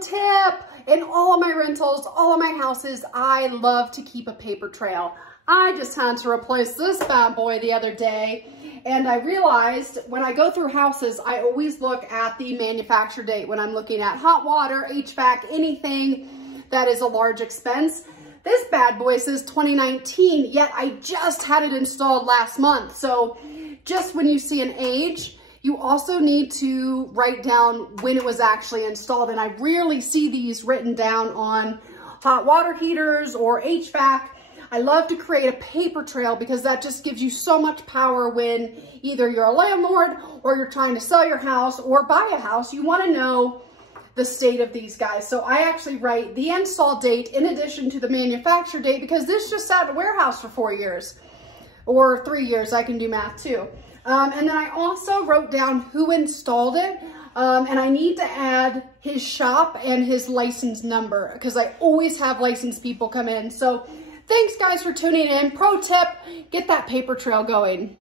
tip, in all of my rentals, all of my houses, I love to keep a paper trail. I just had to replace this bad boy the other day, and I realized when I go through houses, I always look at the manufacture date when I'm looking at hot water, HVAC, anything that is a large expense. This bad boy says 2019, yet I just had it installed last month. So just when you see an age, you also need to write down when it was actually installed. And I rarely see these written down on hot water heaters or HVAC. I love to create a paper trail because that just gives you so much power when either you're a landlord or you're trying to sell your house or buy a house. You want to know the state of these guys. So I actually write the install date in addition to the manufacture date because this just sat in a warehouse for 4 years or 3 years. I can do math too. And then I also wrote down who installed it. And I need to add his shop and his license number because I always have licensed people come in. So thanks guys for tuning in. Pro tip, get that paper trail going.